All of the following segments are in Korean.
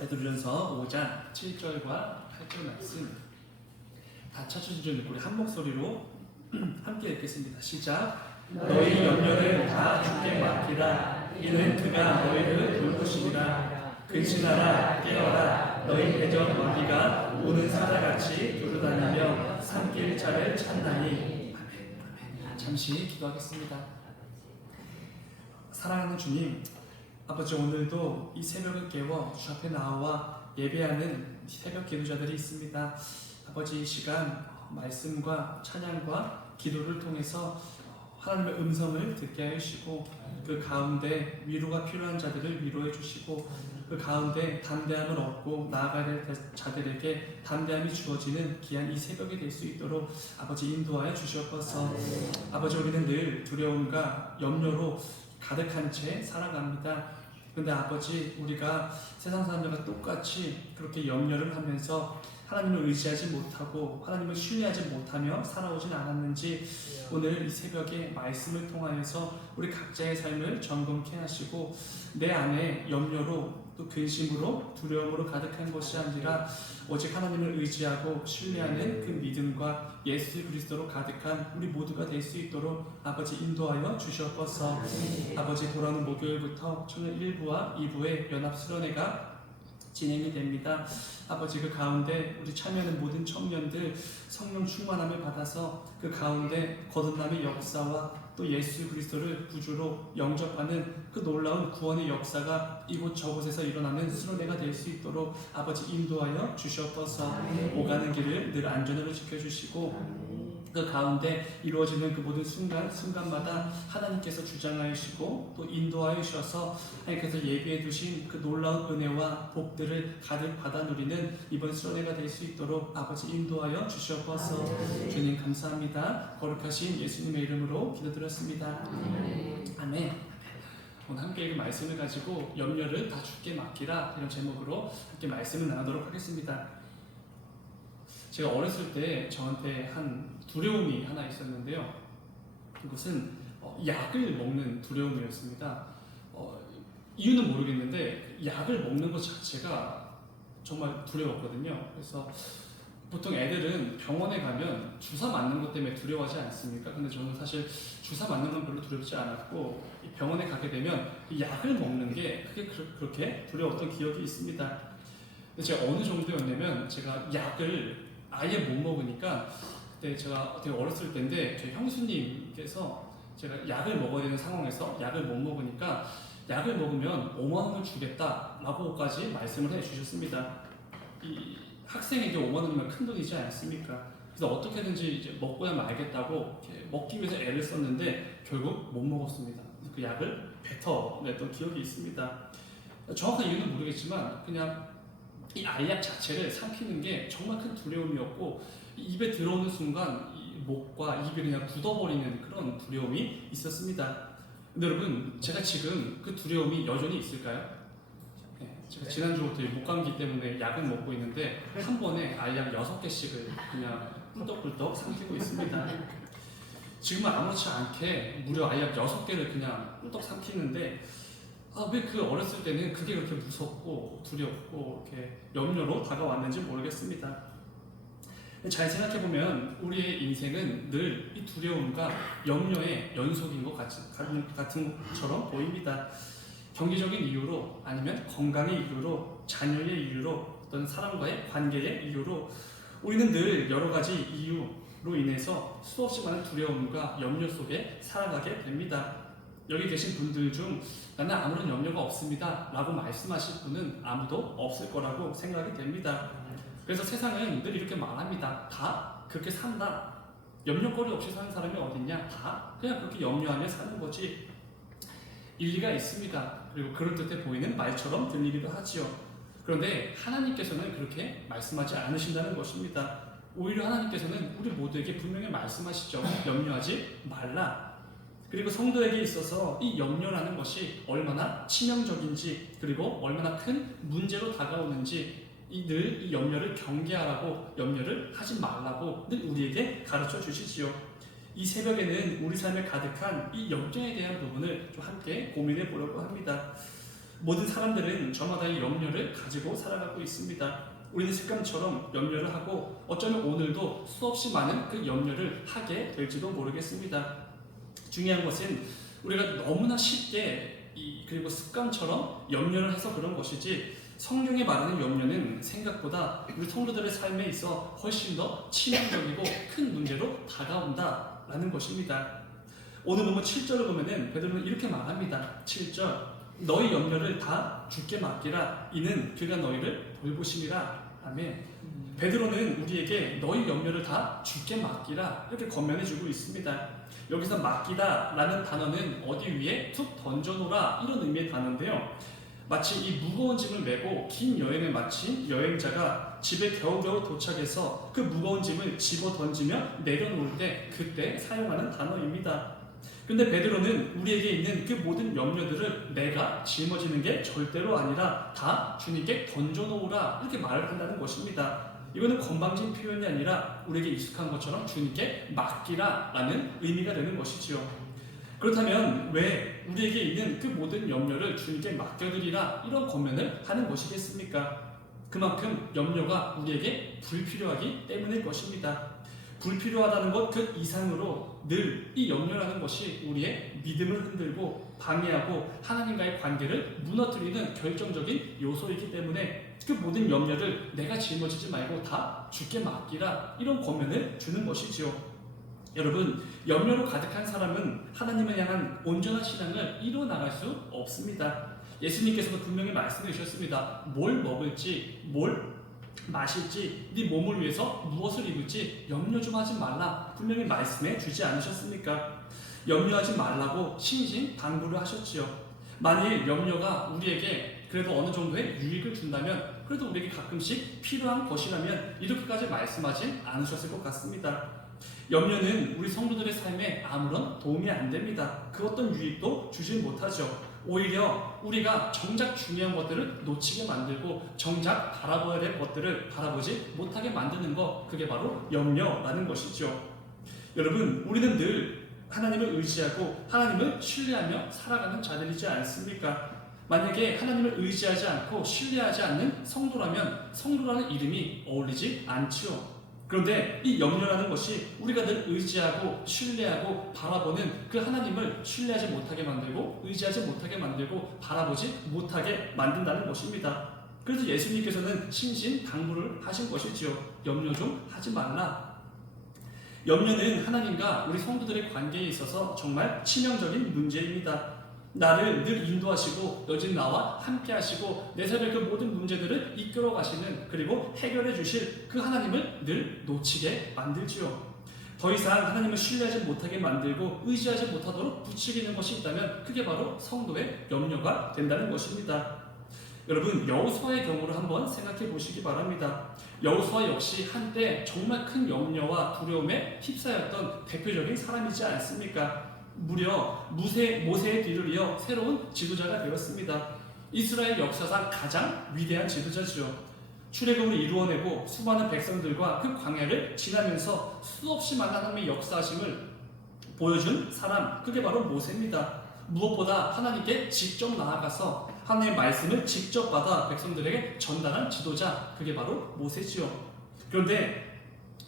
베드로전서 5장 7절과 8절 말씀 다 찾으신 줄 믿고 우리 한 목소리로 함께 읽겠습니다. 시작. 너희 염려를 다 주께 맡기라. 이는 그가 너희를 돌보시리라. 근신하라 깨어라. 너희 대적 마귀가 오는 사자같이 두루다니며 삼킬 자를 찾나니. 아멘. 잠시 기도하겠습니다. 사랑하는 주님, 아버지, 오늘도 이 새벽을 깨워 주 앞에 나와 예배하는 새벽 기도자들이 있습니다. 아버지, 이 시간 말씀과 찬양과 기도를 통해서 하나님의 음성을 듣게 하시고, 그 가운데 위로가 필요한 자들을 위로해 주시고, 그 가운데 담대함을 얻고 나아가야 될 자들에게 담대함이 주어지는 귀한 이 새벽이 될 수 있도록 아버지 인도하여 주시옵소서. 아버지, 우리는 늘 두려움과 염려로 가득한 채 살아갑니다. 그런데 아버지, 우리가 세상 사람들과 똑같이 그렇게 염려를 하면서 하나님을 의지하지 못하고 하나님을 신뢰하지 못하며 살아오진 않았는지 오늘 이 새벽에 말씀을 통하여서 우리 각자의 삶을 점검케 하시고, 내 안에 염려로 또 근심으로 두려움으로 가득한 것이 아니라 오직 하나님을 의지하고 신뢰하는 그 믿음과 예수 그리스도로 가득한 우리 모두가 될 수 있도록 아버지 인도하여 주시옵소서. 아버지, 돌아오는 목요일부터 청년 1부와 2부의 연합 수련회가 진행이 됩니다. 아버지, 그 가운데 우리 참여하는 모든 청년들 성령 충만함을 받아서 그 가운데 거듭남의 역사와 또 예수 그리스도를 구주로 영접하는 그 놀라운 구원의 역사가 이곳 저곳에서 일어나는 수련회가 될 수 있도록 아버지 인도하여 주시옵소서. 오가는 길을 늘 안전으로 지켜주시고, 그 가운데 이루어지는 그 모든 순간마다 하나님께서 주장하시고 또 인도하여 주셔서 하나님께서 예비해 두신 그 놀라운 은혜와 복들을 가득 받아 누리는 이번 수련회가 될 수 있도록 아버지 인도하여 주시옵소서. 주님 감사합니다. 거룩하신 예수님의 이름으로 기도드렸습니다. 아멘. 오늘 함께 읽은 말씀을 가지고 염려를 다 주께 맡기라, 이런 제목으로 함께 말씀을 나누도록 하겠습니다. 제가 어렸을 때 저한테 한 두려움이 하나 있었는데요. 그것은 약을 먹는 두려움이었습니다. 이유는 모르겠는데 약을 먹는 것 자체가 정말 두려웠거든요. 그래서 보통 애들은 병원에 가면 주사 맞는 것 때문에 두려워하지 않습니까? 근데 저는 사실 주사 맞는 건 별로 두렵지 않았고, 병원에 가게 되면 약을 먹는 게 그게 그렇게 두려웠던 기억이 있습니다. 근데 제가 어느 정도였냐면, 제가 약을 아예 못 먹으니까, 그때 제가 되게 어렸을 때인데 저희 형수님께서 제가 약을 먹어야 되는 상황에서 약을 못 먹으니까 약을 먹으면 5만 원을 주겠다라고까지 말씀을 해주셨습니다. 이 학생에게 5만 원이면 큰 돈이지 않습니까? 그래서 어떻게든지 이제 먹고야 말겠다고 먹기 위해서 애를 썼는데 결국 못 먹었습니다. 그 약을 뱉어냈던 기억이 있습니다. 정확한 이유는 모르겠지만 그냥 이 알약 자체를 삼키는 게 정말 큰 두려움이었고, 입에 들어오는 순간 이 목과 입이 그냥 굳어버리는 그런 두려움이 있었습니다. 근데 여러분, 제가 지금 그 두려움이 여전히 있을까요? 네, 제가 지난주부터 목감기 때문에 약을 먹고 있는데 한 번에 알약 6개씩을 그냥 꿀떡꿀떡 삼키고 있습니다. 지금은 아무렇지 않게 무려 알약 6개를 그냥 꿀떡 삼키는데, 왜 그 어렸을 때는 그게 그렇게 무섭고 두렵고 이렇게 염려로 다가왔는지 모르겠습니다. 잘 생각해보면 우리의 인생은 늘 이 두려움과 염려의 연속인 것 같은 것처럼 보입니다. 경제적인 이유로, 아니면 건강의 이유로, 자녀의 이유로, 어떤 사람과의 관계의 이유로 우리는 늘 여러 가지 이유로 인해서 수없이 많은 두려움과 염려 속에 살아가게 됩니다. 여기 계신 분들 중 나는 아무런 염려가 없습니다 라고 말씀하실 분은 아무도 없을 거라고 생각이 됩니다. 그래서 세상은 늘 이렇게 말합니다. 다 그렇게 산다. 염려거리 없이 사는 사람이 어딨냐? 다 그냥 그렇게 염려하며 사는 거지. 일리가 있습니다. 그리고 그럴듯해 보이는 말처럼 들리기도 하지요. 그런데 하나님께서는 그렇게 말씀하지 않으신다는 것입니다. 오히려 하나님께서는 우리 모두에게 분명히 말씀하시죠. 염려하지 말라. 그리고 성도에게 있어서 이 염려라는 것이 얼마나 치명적인지, 그리고 얼마나 큰 문제로 다가오는지 늘 이 염려를 경계하라고, 염려를 하지 말라고 늘 우리에게 가르쳐 주시지요. 이 새벽에는 우리 삶에 가득한 이 염려에 대한 부분을 좀 함께 고민해 보려고 합니다. 모든 사람들은 저마다의 염려를 가지고 살아가고 있습니다. 우리는 습관처럼 염려를 하고 어쩌면 오늘도 수없이 많은 그 염려를 하게 될지도 모르겠습니다. 중요한 것은 우리가 너무나 쉽게 그리고 습관처럼 염려를 해서 그런 것이지, 성경에 말하는 염려는 생각보다 우리 성도들의 삶에 있어 훨씬 더 치명적이고 큰 문제로 다가온다라는 것입니다. 오늘 보면 7절을 보면은 베드로는 이렇게 말합니다. 7절, 너희 염려를 다 주께 맡기라, 이는 그가 너희를 돌보심이라. 아멘. 베드로는 우리에게 너희 염려를 다 주께 맡기라 이렇게 권면해주고 있습니다. 여기서 맡기다 라는 단어는 어디 위에 툭 던져놓으라 이런 의미의 단어인데요, 마치 이 무거운 짐을 메고 긴 여행을 마친 여행자가 집에 겨우겨우 도착해서 그 무거운 짐을 집어 던지며 내려놓을 때 그때 사용하는 단어입니다. 근데 베드로는 우리에게 있는 그 모든 염려들을 내가 짊어지는 게 절대로 아니라 다 주님께 던져놓으라 이렇게 말을 한다는 것입니다. 이거는 건방진 표현이 아니라 우리에게 익숙한 것처럼 주님께 맡기라 라는 의미가 되는 것이지요. 그렇다면 왜 우리에게 있는 그 모든 염려를 주님께 맡겨드리라 이런 권면을 하는 것이겠습니까? 그만큼 염려가 우리에게 불필요하기 때문일 것입니다. 불필요하다는 것 그 이상으로 늘 이 염려라는 것이 우리의 믿음을 흔들고 방해하고 하나님과의 관계를 무너뜨리는 결정적인 요소이기 때문에 그 모든 염려를 내가 짊어지지 말고 다 주께 맡기라 이런 권면을 주는 것이지요. 여러분, 염려로 가득한 사람은 하나님을 향한 온전한 신앙을 이루어나갈 수 없습니다. 예수님께서도 분명히 말씀해 주셨습니다. 뭘 먹을지, 뭘 마실지, 네 몸을 위해서 무엇을 입을지 염려 좀 하지 말라 분명히 말씀해 주지 않으셨습니까? 염려하지 말라고 신신당부를 하셨지요. 만일 염려가 우리에게 그래도 어느 정도의 유익을 준다면, 그래도 우리에게 가끔씩 필요한 것이라면 이렇게까지 말씀하지 않으셨을 것 같습니다. 염려는 우리 성도들의 삶에 아무런 도움이 안 됩니다. 그 어떤 유익도 주지 못하죠. 오히려 우리가 정작 중요한 것들을 놓치게 만들고 정작 바라봐야 될 것들을 바라보지 못하게 만드는 것, 그게 바로 염려라는 것이죠. 여러분, 우리는 늘 하나님을 의지하고 하나님을 신뢰하며 살아가는 자들이지 않습니까? 만약에 하나님을 의지하지 않고 신뢰하지 않는 성도라면 성도라는 이름이 어울리지 않지요. 그런데 이 염려라는 것이 우리가 늘 의지하고 신뢰하고 바라보는 그 하나님을 신뢰하지 못하게 만들고 의지하지 못하게 만들고 바라보지 못하게 만든다는 것입니다. 그래서 예수님께서는 신신당부를 하신 것이지요. 염려 좀 하지 말라. 염려는 하나님과 우리 성도들의 관계에 있어서 정말 치명적인 문제입니다. 나를 늘 인도하시고 여진 나와 함께 하시고 내 삶의 그 모든 문제들을 이끌어 가시는, 그리고 해결해 주실 그 하나님을 늘 놓치게 만들지요. 더 이상 하나님을 신뢰하지 못하게 만들고 의지하지 못하도록 부추기는 것이 있다면 그게 바로 성도의 염려가 된다는 것입니다. 여러분, 여호수아의 경우를 한번 생각해 보시기 바랍니다. 여호수아 역시 한때 정말 큰 염려와 두려움에 휩싸였던 대표적인 사람이지 않습니까? 무려 모세의 뒤를 이어 새로운 지도자가 되었습니다. 이스라엘 역사상 가장 위대한 지도자지요. 출애굽을 이루어내고 수많은 백성들과 그 광야를 지나면서 수없이 많은 하나님의 역사하심을 보여준 사람, 그게 바로 모세입니다. 무엇보다 하나님께 직접 나아가서 하나님의 말씀을 직접 받아 백성들에게 전달한 지도자, 그게 바로 모세지요. 그런데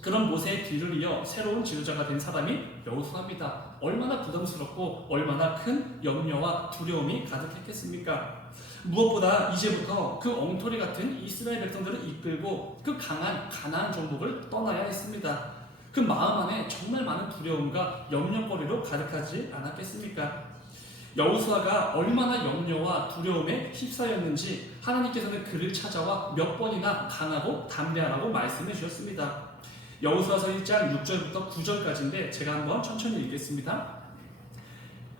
그런 모세의 뒤를 이어 새로운 지도자가 된 사람이 여호수아입니다. 얼마나 부담스럽고 얼마나 큰 염려와 두려움이 가득했겠습니까? 무엇보다 이제부터 그 엉터리 같은 이스라엘 백성들을 이끌고 그 강한 가나안 정복을 떠나야 했습니다. 그 마음 안에 정말 많은 두려움과 염려거리로 가득하지 않았겠습니까? 여호수아가 얼마나 염려와 두려움에 휩싸였는지 하나님께서는 그를 찾아와 몇 번이나 강하고 담대하라고 말씀해 주셨습니다. 여호수아서 1장 6절부터 9절까지인데 제가 한번 천천히 읽겠습니다.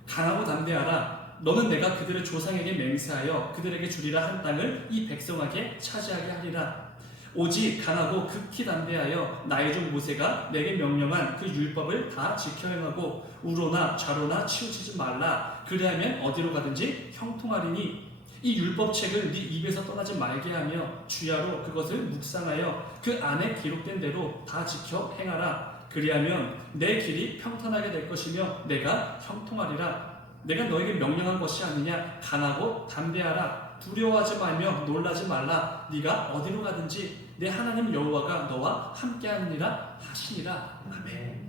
강하고 담대하라. 너는 내가 그들의 조상에게 맹세하여 그들에게 주리라 한 땅을 이 백성에게 차지하게 하리라. 오직 강하고 극히 담대하여 나의 종 모세가 내게 명령한 그 율법을 다 지켜 행하고 우로나 좌로나 치우치지 말라. 그리하면 어디로 가든지 형통하리니 이 율법책을 네 입에서 떠나지 말게 하며 주야로 그것을 묵상하여 그 안에 기록된 대로 다 지켜 행하라. 그리하면 내 길이 평탄하게 될 것이며 내가 형통하리라. 내가 너에게 명령한 것이 아니냐. 강하고 담대하라. 두려워하지 말며 놀라지 말라. 네가 어디로 가든지 내 하나님 여호와가 너와 함께하느니라 하시니라. 아멘.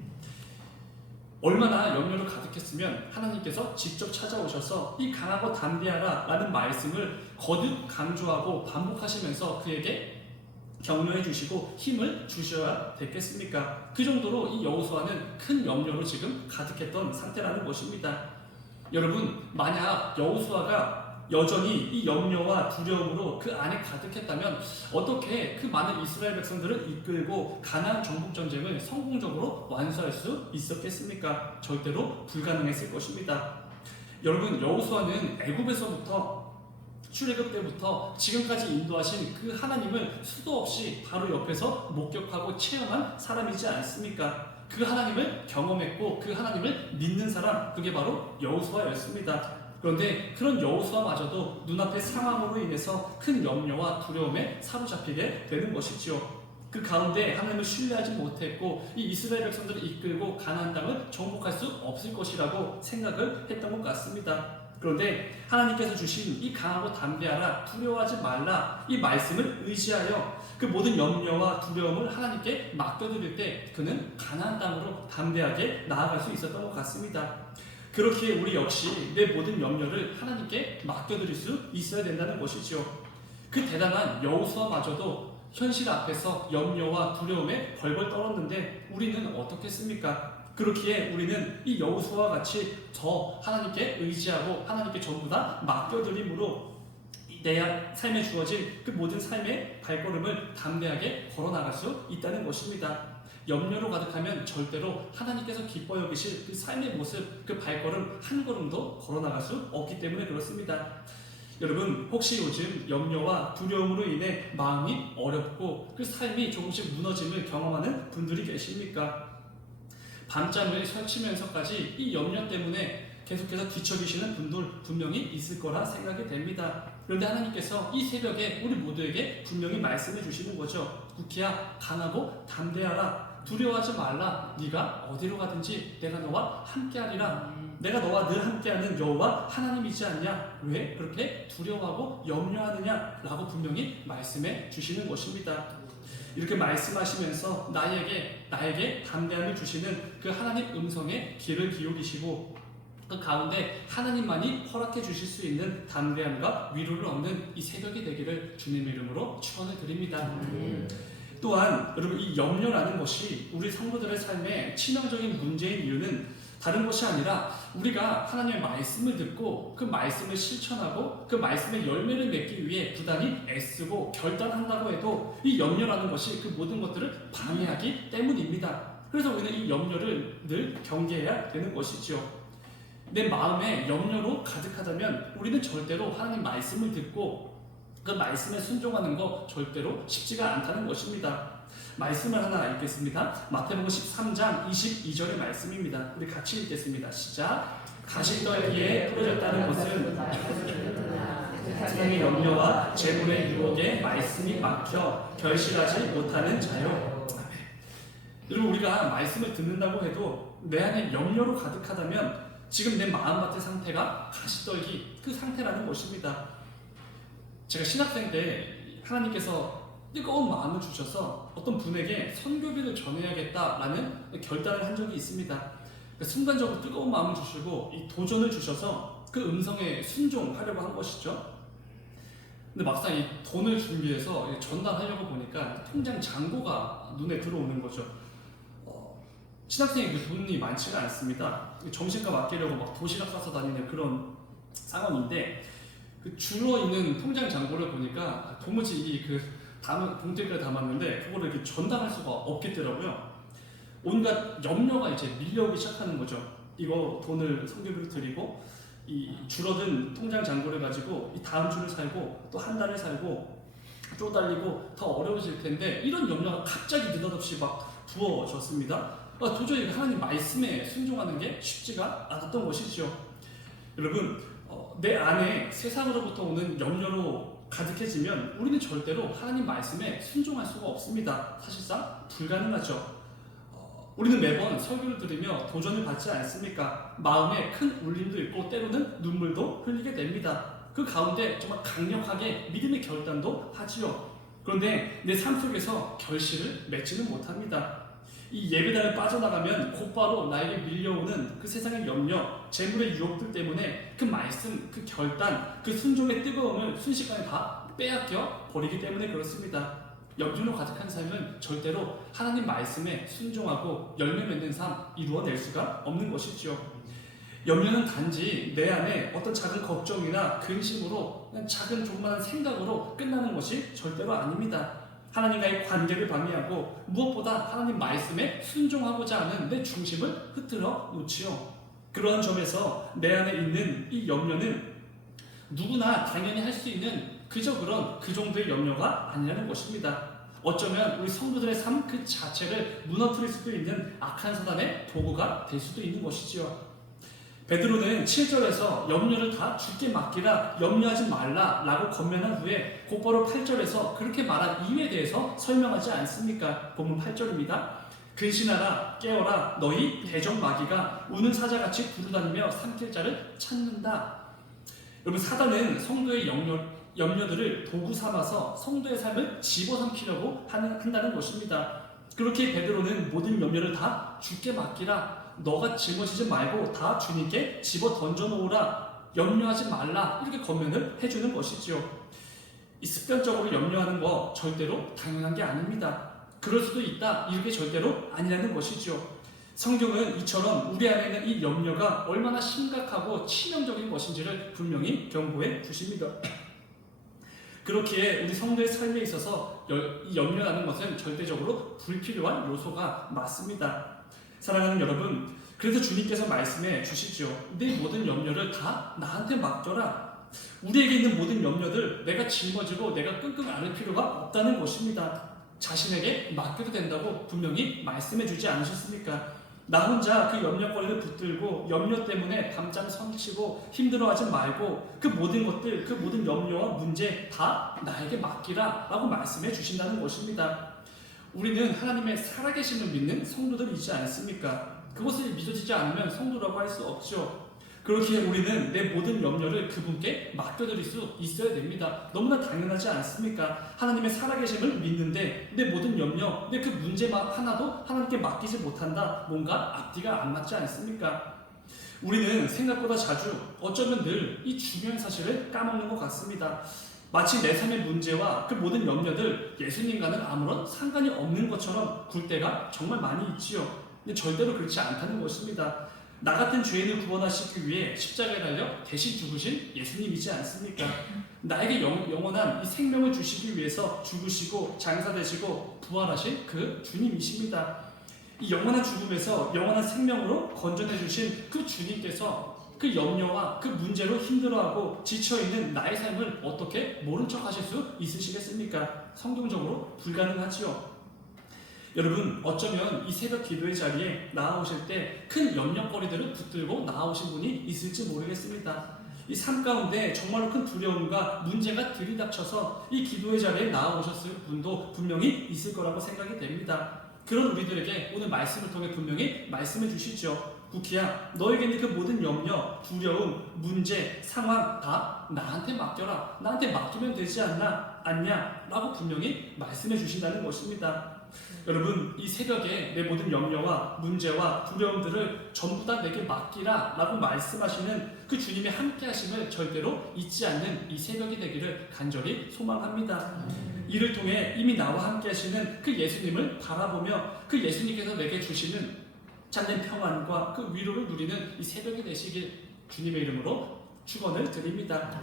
얼마나 염려로 가득했으면 하나님께서 직접 찾아오셔서 이 강하고 담대하라 라는 말씀을 거듭 강조하고 반복하시면서 그에게 격려해 주시고 힘을 주셔야 됐겠습니까? 그 정도로 이 여호수아는 큰 염려로 지금 가득했던 상태라는 것입니다. 여러분, 만약 여호수아가 여전히 이 염려와 두려움으로 그 안에 가득했다면 어떻게 그 많은 이스라엘 백성들을 이끌고 가나안 정복 전쟁을 성공적으로 완수할 수 있었겠습니까? 절대로 불가능했을 것입니다. 여러분, 여호수아는 애굽에서부터 출애굽 때부터 지금까지 인도하신 그 하나님을 수도 없이 바로 옆에서 목격하고 체험한 사람이지 않습니까? 그 하나님을 경험했고 그 하나님을 믿는 사람, 그게 바로 여호수아였습니다. 그런데 그런 여호수아마저도 눈앞의 상황으로 인해서 큰 염려와 두려움에 사로잡히게 되는 것이지요. 그 가운데 하나님을 신뢰하지 못했고 이 이스라엘 백성들을 이끌고 가나안 땅을 정복할 수 없을 것이라고 생각을 했던 것 같습니다. 그런데 하나님께서 주신 이 강하고 담대하라, 두려워하지 말라 이 말씀을 의지하여 그 모든 염려와 두려움을 하나님께 맡겨드릴 때 그는 가나안 땅으로 담대하게 나아갈 수 있었던 것 같습니다. 그렇기에 우리 역시 내 모든 염려를 하나님께 맡겨드릴 수 있어야 된다는 것이지요. 그 대단한 여호수아마저도 현실 앞에서 염려와 두려움에 벌벌 떨었는데 우리는 어떻겠습니까? 그렇기에 우리는 이 여호수아와 같이 더 하나님께 의지하고 하나님께 전부 다 맡겨드림으로 내 삶에 주어진 그 모든 삶의 발걸음을 담대하게 걸어나갈 수 있다는 것입니다. 염려로 가득하면 절대로 하나님께서 기뻐 여기실 그 삶의 모습, 그 발걸음 한 걸음도 걸어나갈 수 없기 때문에 그렇습니다. 여러분, 혹시 요즘 염려와 두려움으로 인해 마음이 어렵고 그 삶이 조금씩 무너짐을 경험하는 분들이 계십니까? 밤잠을 설치면서까지 이 염려 때문에 계속해서 뒤척이시는 분들 분명히 있을 거라 생각이 됩니다. 그런데 하나님께서 이 새벽에 우리 모두에게 분명히 말씀해 주시는 거죠. 구키야, 강하고 담대하라. 두려워하지 말라. 네가 어디로 가든지 내가 너와 함께하리라. 내가 너와 늘 함께하는 여호와 하나님이지 않냐? 왜 그렇게 두려워하고 염려하느냐? 라고 분명히 말씀해 주시는 것입니다. 이렇게 말씀하시면서 나에게 담대함을 주시는 그 하나님 음성에 귀를 기울이시고 그 가운데 하나님만이 허락해 주실 수 있는 담대함과 위로를 얻는 이 새벽이 되기를 주님 이름으로 축원을 드립니다. 또한 여러분, 이 염려라는 것이 우리 성도들의 삶에 치명적인 문제인 이유는 다른 것이 아니라 우리가 하나님의 말씀을 듣고 그 말씀을 실천하고 그 말씀의 열매를 맺기 위해 부단히 애쓰고 결단한다고 해도 이 염려라는 것이 그 모든 것들을 방해하기 때문입니다. 그래서 우리는 이 염려를 늘 경계해야 되는 것이죠. 내 마음에 염려로 가득하다면 우리는 절대로 하나님 말씀을 듣고 그 말씀에 순종하는 거 절대로 쉽지가 않다는 것입니다. 말씀을 하나 읽겠습니다. 마태복음 13장 22절의 말씀입니다. 우리 같이 읽겠습니다. 시작. 가시떨기에 뿌려졌다는 것은 세상의 염려와 재물의 유혹에 말씀이 막혀 결실하지 못하는 자요. 여러분, 우리가 말씀을 듣는다고 해도 내 안에 염려로 가득하다면 지금 내 마음밭의 상태가 가시떨기 그 상태라는 것입니다. 제가 신학생 때 하나님께서 뜨거운 마음을 주셔서 어떤 분에게 선교비를 전해야겠다라는 결단을 한 적이 있습니다. 그러니까 순간적으로 뜨거운 마음을 주시고 이 도전을 주셔서 그 음성에 순종하려고 한 것이죠. 근데 막상 이 돈을 준비해서 전달하려고 보니까 통장 잔고가 눈에 들어오는 거죠. 신학생이 그 돈이 많지가 않습니다. 점심값 아끼려고 막 도시락 싸서 다니는 그런 상황인데 그 줄어 있는 통장 잔고를 보니까 도무지 봉투에 담았는데 그거를 이렇게 전달할 수가 없겠더라고요. 온갖 염려가 이제 밀려오기 시작하는 거죠. 이거 돈을 선교비로 드리고 이 줄어든 통장 잔고를 가지고 이 다음 주를 살고 또 한 달을 살고 쪼달리고 더 어려워질 텐데 이런 염려가 갑자기 느닷없이 막 부어졌습니다. 도저히 하나님 말씀에 순종하는 게 쉽지가 않았던 것이죠. 여러분, 내 안에 세상으로부터 오는 염려로 가득해지면 우리는 절대로 하나님 말씀에 순종할 수가 없습니다. 사실상 불가능하죠. 우리는 매번 설교를 들으며 도전을 받지 않습니까? 마음에 큰 울림도 있고 때로는 눈물도 흘리게 됩니다. 그 가운데 정말 강력하게 믿음의 결단도 하지요. 그런데 내 삶 속에서 결실을 맺지는 못합니다. 이 예배당을 빠져나가면 곧바로 나에게 밀려오는 그 세상의 염려, 재물의 유혹들 때문에 그 말씀, 그 결단, 그 순종의 뜨거움을 순식간에 다 빼앗겨 버리기 때문에 그렇습니다. 염려로 가득한 삶은 절대로 하나님 말씀에 순종하고 열매 맺는 삶 이루어낼 수가 없는 것이죠. 염려는 단지 내 안에 어떤 작은 걱정이나 근심으로, 작은 조그마한 생각으로 끝나는 것이 절대로 아닙니다. 하나님과의 관계를 방해하고 무엇보다 하나님 말씀에 순종하고자 하는 내 중심을 흐트러 놓지요. 그러한 점에서 내 안에 있는 이 염려는 누구나 당연히 할 수 있는 그저 그런 그 정도의 염려가 아니라는 것입니다. 어쩌면 우리 성도들의 삶 그 자체를 무너뜨릴 수도 있는 악한 사단의 도구가 될 수도 있는 것이지요. 베드로는 7절에서 염려를 다 주께 맡기라, 염려하지 말라 라고 권면한 후에 곧바로 8절에서 그렇게 말한 이유에 대해서 설명하지 않습니까? 본문 8절입니다. 근신하라, 깨어라, 너희 대적 마귀가 우는 사자같이 두루다니며 삼킬 자를 찾는다. 여러분, 사단은 성도의 염려들을 도구 삼아서 성도의 삶을 집어삼키려고 한다는 것입니다. 그렇게 베드로는 모든 염려를 다 주께 맡기라, 너가 짊어지지 말고 다 주님께 집어 던져놓으라, 염려하지 말라, 이렇게 권면을 해주는 것이지요. 이 습관적으로 염려하는 거 절대로 당연한 게 아닙니다. 그럴 수도 있다, 이게 절대로 아니라는 것이죠. 성경은 이처럼 우리 안에 있는 이 염려가 얼마나 심각하고 치명적인 것인지를 분명히 경고해 주십니다. 그렇기에 우리 성도의 삶에 있어서 이 염려하는 것은 절대적으로 불필요한 요소가 맞습니다. 사랑하는 여러분, 그래서 주님께서 말씀해 주시죠. 내 모든 염려를 다 나한테 맡겨라. 우리에게 있는 모든 염려들 내가 짊어지고 내가 끙끙 앓을 필요가 없다는 것입니다. 자신에게 맡겨도 된다고 분명히 말씀해 주지 않으셨습니까? 나 혼자 그 염려거리를 붙들고 염려 때문에 밤잠 설치고 힘들어하지 말고 그 모든 것들, 그 모든 염려와 문제 다 나에게 맡기라 라고 말씀해 주신다는 것입니다. 우리는 하나님의 살아계심을 믿는 성도들이지 않습니까? 그것을 믿어지지 않으면 성도라고 할 수 없죠. 그렇기에 우리는 내 모든 염려를 그분께 맡겨드릴 수 있어야 됩니다. 너무나 당연하지 않습니까? 하나님의 살아계심을 믿는데 내 모든 염려, 내 그 문제만 하나도 하나님께 맡기지 못한다. 뭔가 앞뒤가 안 맞지 않습니까? 우리는 생각보다 자주, 어쩌면 늘 이 중요한 사실을 까먹는 것 같습니다. 마치 내 삶의 문제와 그 모든 염려들 예수님과는 아무런 상관이 없는 것처럼 굴 때가 정말 많이 있지요. 근데 절대로 그렇지 않다는 것입니다. 나 같은 죄인을 구원하시기 위해 십자가에 달려 대신 죽으신 예수님이지 않습니까? 나에게 영원한 이 생명을 주시기 위해서 죽으시고 장사되시고 부활하신 그 주님이십니다. 이 영원한 죽음에서 영원한 생명으로 건져내 주신 그 주님께서 그 염려와 그 문제로 힘들어하고 지쳐있는 나의 삶을 어떻게 모른 척 하실 수 있으시겠습니까? 성경적으로 불가능하지요. 여러분, 어쩌면 이 새벽 기도의 자리에 나아오실 때 큰 염려거리들을 붙들고 나아오신 분이 있을지 모르겠습니다. 이 삶 가운데 정말로 큰 두려움과 문제가 들이닥쳐서 이 기도의 자리에 나아오셨을 분도 분명히 있을 거라고 생각이 됩니다. 그런 우리들에게 오늘 말씀을 통해 분명히 말씀해 주시죠. 구키야, 너에게 있는 그 모든 염려, 두려움, 문제, 상황 다 나한테 맡겨라. 나한테 맡기면 되지 않냐? 라고 분명히 말씀해 주신다는 것입니다. 여러분, 이 새벽에 내 모든 염려와 문제와 두려움들을 전부 다 내게 맡기라 라고 말씀하시는 그 주님의 함께 하심을 절대로 잊지 않는 이 새벽이 되기를 간절히 소망합니다. 이를 통해 이미 나와 함께 하시는 그 예수님을 바라보며 그 예수님께서 내게 주시는 참된 평안과 그 위로를 누리는 이 새벽이 되시길 주님의 이름으로 축원을 드립니다.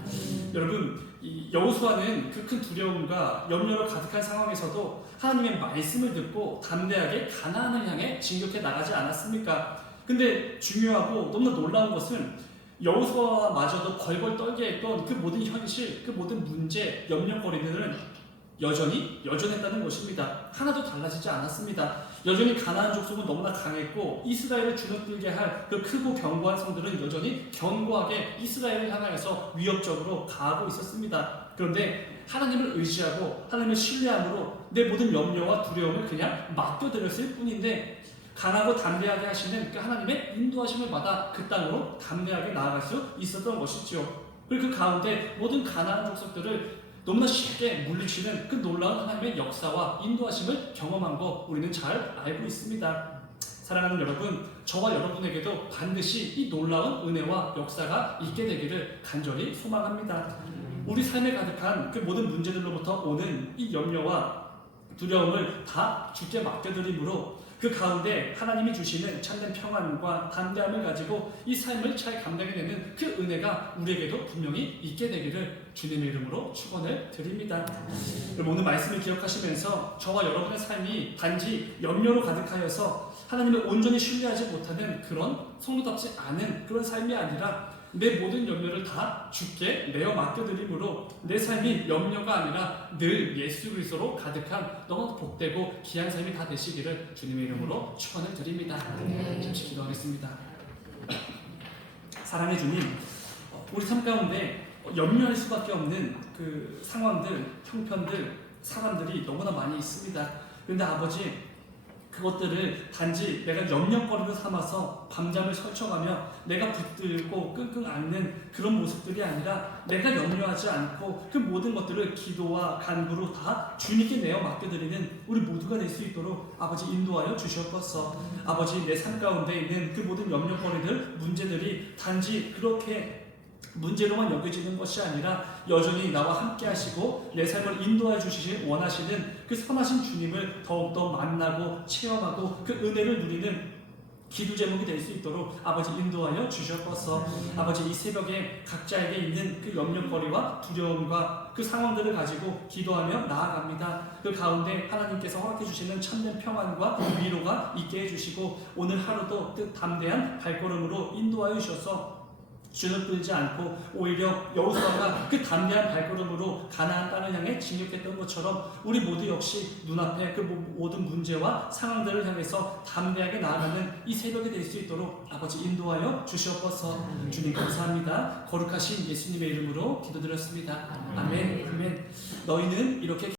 여러분, 이 여호수아는 그 큰 두려움과 염려로 가득한 상황에서도 하나님의 말씀을 듣고 담대하게 가나안을 향해 진격해 나가지 않았습니까? 근데 중요하고 너무나 놀라운 것은 여호수아마저도 벌벌 떨게 했던 그 모든 현실, 그 모든 문제, 염려거리들은 여전했다는 것입니다. 하나도 달라지지 않았습니다. 여전히 가나안 족속은 너무나 강했고 이스라엘을 주눅들게 할 그 크고 견고한 성들은 여전히 견고하게 이스라엘을 향하여서 위협적으로 가하고 있었습니다. 그런데 하나님을 의지하고 하나님을 신뢰함으로 내 모든 염려와 두려움을 그냥 맡겨드렸을 뿐인데 강하고 담대하게 하시는 그 하나님의 인도하심을 받아 그 땅으로 담대하게 나아갈 수 있었던 것이죠. 그리고 그 가운데 모든 가나안 족속들을 너무나 쉽게 물리치는 그 놀라운 하나님의 역사와 인도하심을 경험한 거 우리는 잘 알고 있습니다. 사랑하는 여러분, 저와 여러분에게도 반드시 이 놀라운 은혜와 역사가 있게 되기를 간절히 소망합니다. 우리 삶에 가득한 그 모든 문제들로부터 오는 이 염려와 두려움을 다 주께 맡겨드림으로 그 가운데 하나님이 주시는 참된 평안과 담대함을 가지고 이 삶을 잘 감당해내는 그 은혜가 우리에게도 분명히 있게 되기를 주님의 이름으로 축원을 드립니다. 그럼 오늘 말씀을 기억하시면서 저와 여러분의 삶이 단지 염려로 가득하여서 하나님을 온전히 신뢰하지 못하는 그런 성도답지 않은 그런 삶이 아니라 내 모든 염려를 다 주께 내어 맡겨드림으로 내 삶이 염려가 아니라 늘 예수 그리스도로 가득한 너무 복되고 귀한 삶이 다 되시기를 주님의 이름으로 축원을 드립니다. 잠시 기도하겠습니다. 사랑의 주님, 우리 삶 가운데 염려할 수밖에 없는 그 상황들, 형편들, 사람들이 너무나 많이 있습니다. 그런데 아버지, 그것들을 단지 내가 염려거리로 삼아서 밤잠을 설쳐가며 내가 붙들고 끙끙 앓는 그런 모습들이 아니라 내가 염려하지 않고 그 모든 것들을 기도와 간구로 다 주님께 내어 맡겨드리는 우리 모두가 될 수 있도록 아버지 인도하여 주시옵소서. 아버지, 내 삶 가운데 있는 그 모든 염려거리들, 문제들이 단지 그렇게 문제로만 여겨지는 것이 아니라 여전히 나와 함께 하시고 내 삶을 인도해 주시길 원하시는 그 선하신 주님을 더욱더 만나고 체험하고 그 은혜를 누리는 기도 제목이 될 수 있도록 아버지 인도하여 주셨옵소서. 아버지, 이 새벽에 각자에게 있는 그 염려거리와 두려움과 그 상황들을 가지고 기도하며 나아갑니다. 그 가운데 하나님께서 허락해 주시는 참된 평안과 위로가 있게 해주시고 오늘 하루도 그 담대한 발걸음으로 인도하여 주셔서 주눅 들지 않고 오히려 여호수아가 그 담대한 발걸음으로 가나안 땅을 향해 진격했던 것처럼 우리 모두 역시 눈앞에 그 모든 문제와 상황들을 향해서 담대하게 나아가는 이 새벽이 될 수 있도록 아버지 인도하여 주시옵소서. 주님 감사합니다. 거룩하신 예수님의 이름으로 기도드렸습니다. 아멘. 아멘. 너희는 이렇게